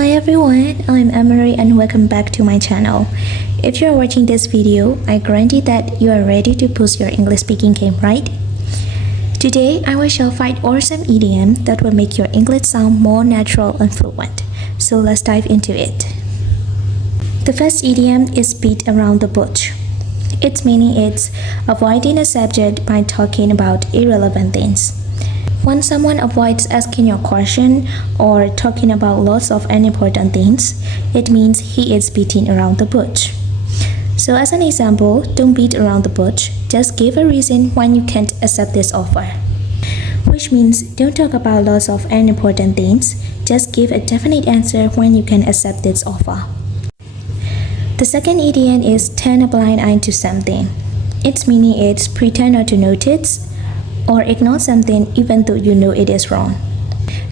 Hi everyone, I'm Emery and welcome back to my channel. If you're watching this video, I guarantee that you are ready to boost your English speaking game, right? Today, I will share 5 awesome idioms that will make your English sound more natural and fluent. So let's dive into it. The first idiom is beat around the bush. Its meaning is avoiding a subject by talking about irrelevant things. When someone avoids asking your question or talking about lots of unimportant things, it means he is beating around the bush. So as an example, don't beat around the bush, just give a reason why you can't accept this offer. Which means don't talk about lots of unimportant things, just give a definite answer when you can accept this offer. The second idiom is turn a blind eye to something. Its meaning is pretend not to notice or ignore something even though you know it is wrong.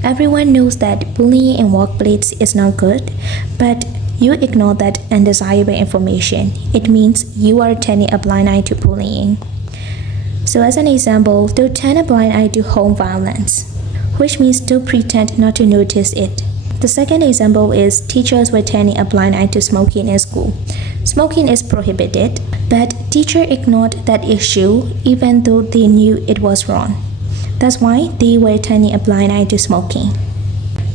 Everyone knows that bullying in workplace is not good, but you ignore that undesirable information. It means you are turning a blind eye to bullying. So as an example, don't turn a blind eye to home violence, which means don't pretend not to notice it. The second example is teachers were turning a blind eye to smoking in school. Smoking is prohibited, but teacher ignored that issue even though they knew it was wrong. That's why they were turning a blind eye to smoking.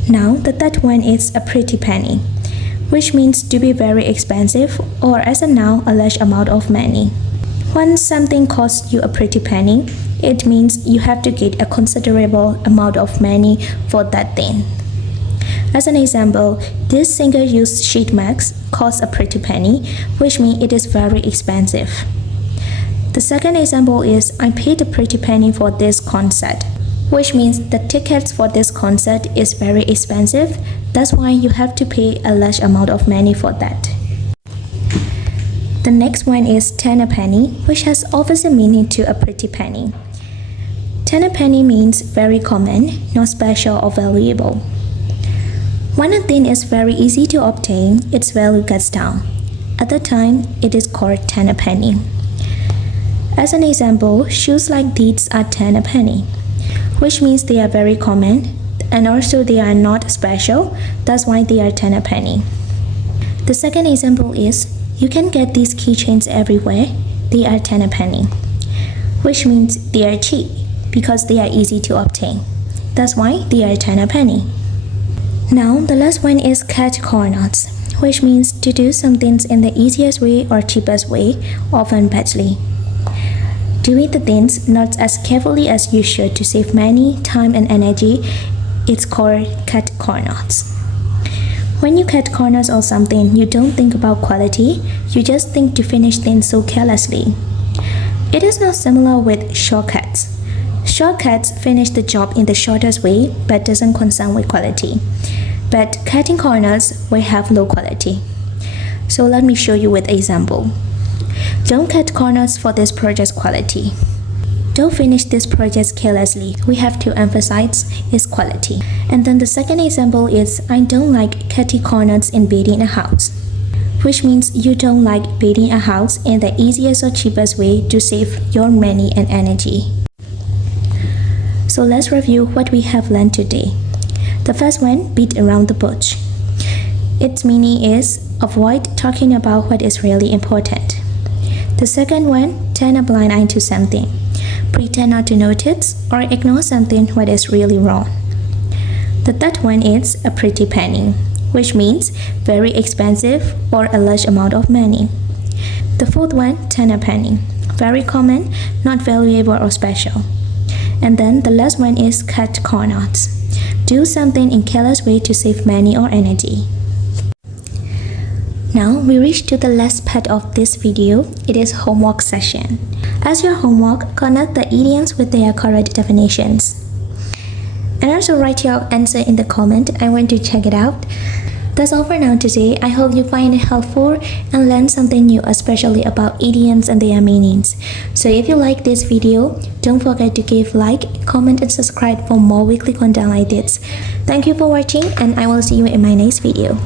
Now, the third one is a pretty penny, which means to be very expensive, or as a noun, a large amount of money. When something costs you a pretty penny, it means you have to get a considerable amount of money for that thing. As an example, this single-use sheet mask costs a pretty penny, which means it is very expensive. The second example is I paid a pretty penny for this concert, which means the tickets for this concert is very expensive. That's why you have to pay a large amount of money for that. The next one is turn a penny, which has opposite meaning to a pretty penny. Turn a penny means very common, not special or valuable. When a thing is very easy to obtain, its value gets down. At the time, it is called turn a penny. As an example, shoes like these are turn a penny, which means they are very common and also they are not special. That's why they are turn a penny. The second example is you can get these keychains everywhere. They are turn a penny, which means they are cheap because they are easy to obtain. That's why they are turn a penny. Now, the last one is cut corners, which means to do some things in the easiest way or cheapest way, often badly. Doing the things not as carefully as you should to save money, time, and energy, it's called cut corners. When you cut corners or something, you don't think about quality, you just think to finish things so carelessly. It is not similar with shortcuts. Shortcuts finish the job in the shortest way but doesn't concern with quality. But cutting corners will have low quality. So let me show you with an example. Don't cut corners for this project's quality. Don't finish this project carelessly. We have to emphasize its quality. And then the second example is I don't like cutting corners in building a house, which means you don't like building a house in the easiest or cheapest way to save your money and energy. So let's review what we have learned today. The first one, beat around the bush. Its meaning is avoid talking about what is really important. The second one, turn a blind eye to something. Pretend not to notice or ignore something what is really wrong. The third one is a pretty penny, which means very expensive or a large amount of money. The fourth one, turn a penny, very common, not valuable or special. And then the last one is cut corners. Do something in careless way to save money or energy. Now we reach to the last part of this video. It is homework session. As your homework, connect the idioms with their correct definitions. And also write your answer in the comment. I want to check it out. That's all for now today. I hope you find it helpful and learn something new, especially about idioms and their meanings. So if you like this video, don't forget to give like, comment and subscribe for more weekly content like this. Thank you for watching and I will see you in my next video.